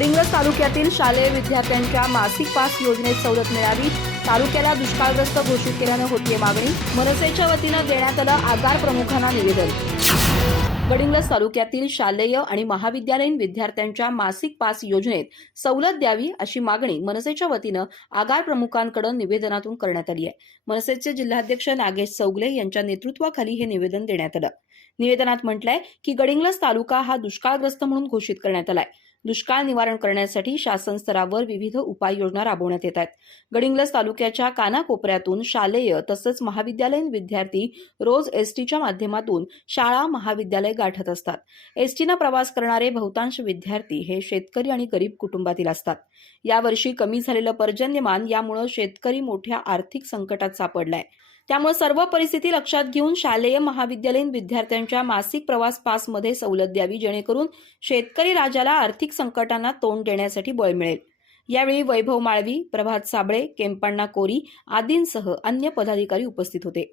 गडिंग्लज तालुक्यातील शालेय विद्यार्थ्यांच्या मासिक पास योजनेत सवलत मिळावी, तालुक्याला दुष्काळग्रस्त घोषित केल्यानं होतीये मागणी। मनसेच्या वतीनं देण्यात आलं आगार प्रमुखांना निवेदन। गडिंग्लज तालुक्यातील शालेय आणि महाविद्यालयीन विद्यार्थ्यांच्या मासिक पास योजनेत सवलत द्यावी अशी मागणी मनसेच्या वतीनं आगार प्रमुखांकडे निवेदनातून करण्यात आली आहे। मनसेचे जिल्हाध्यक्ष नागेश चौगले यांच्या नेतृत्वाखाली हे निवेदन देण्यात आलं। निवेदनात म्हटलंय की गडिंग्लज तालुका हा दुष्काळग्रस्त म्हणून घोषित करण्यात आलाय। दुष्काळ निवारण करण्यासाठी शासन स्तरावर विविध उपाययोजना राबवण्यात येत आहेत। गडिंग्लज तालुक्याच्या कानाकोपऱ्यातून शालेय तसंच महाविद्यालयीन विद्यार्थी रोज एसटीच्या माध्यमातून शाळा महाविद्यालय गाठत असतात। एसटीनं प्रवास करणारे बहुतांश विद्यार्थी हे शेतकरी आणि गरीब कुटुंबातील असतात। यावर्षी कमी झालेलं पर्जन्यमान यामुळे शेतकरी मोठ्या आर्थिक संकटात सापडलाय। त्यामुळे सर्व परिस्थिती लक्षात घेऊन शालेय महाविद्यालयीन विद्यार्थ्यांच्या मासिक प्रवास पासमध्ये सवलत द्यावी, जेणेकरून शेतकरी राजाला आर्थिक संकटांना तोंड देण्यासाठी बळ मिळेल। यावेळी वैभव माळवी, प्रभात साबळे, केम्पण्णा कोरी आदींसह अन्य पदाधिकारी उपस्थित होते।